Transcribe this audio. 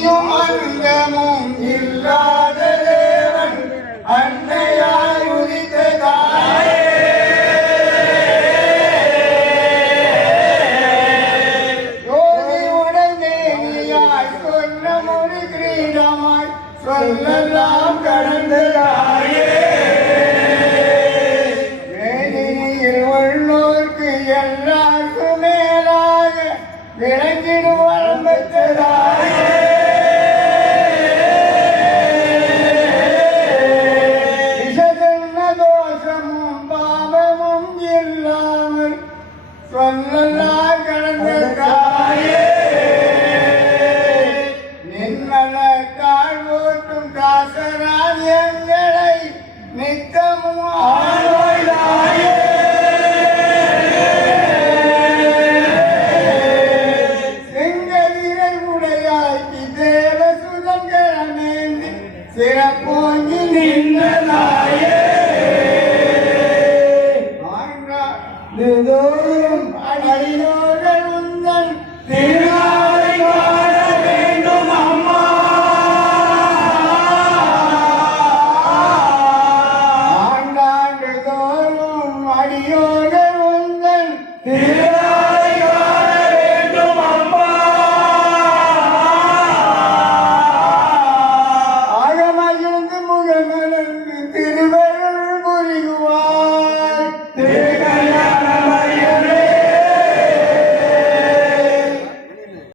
ஆதியும் அந்தமும் இல்லாத தேவன் அன்னையாய் உதித்த தாயே ஜோதி உடனேயாய் சொன்ன மொழி கிரீடமாய் சொல்லலாம் கடந்த தாயே உள்ளோர்க்கு எல்லாருக்கும் மேலாக விளங்கிடும் சொல்லலாம் கடந்த தாயே நின்னல கால்வோட்டும் காசரால் எங்களை நித்தமும் ஆழ்வாயே செங்கதிரை உடையாக்கி தேவ சுதங்கரமேந்தி சிறப்போங்கி நின்றதாயே. ஆன்றா நாங்கள் திருநாளை வாழ வேண்டும் அம்மா ஆண்டாண்டு தோறும் அடியோடு உங்கள்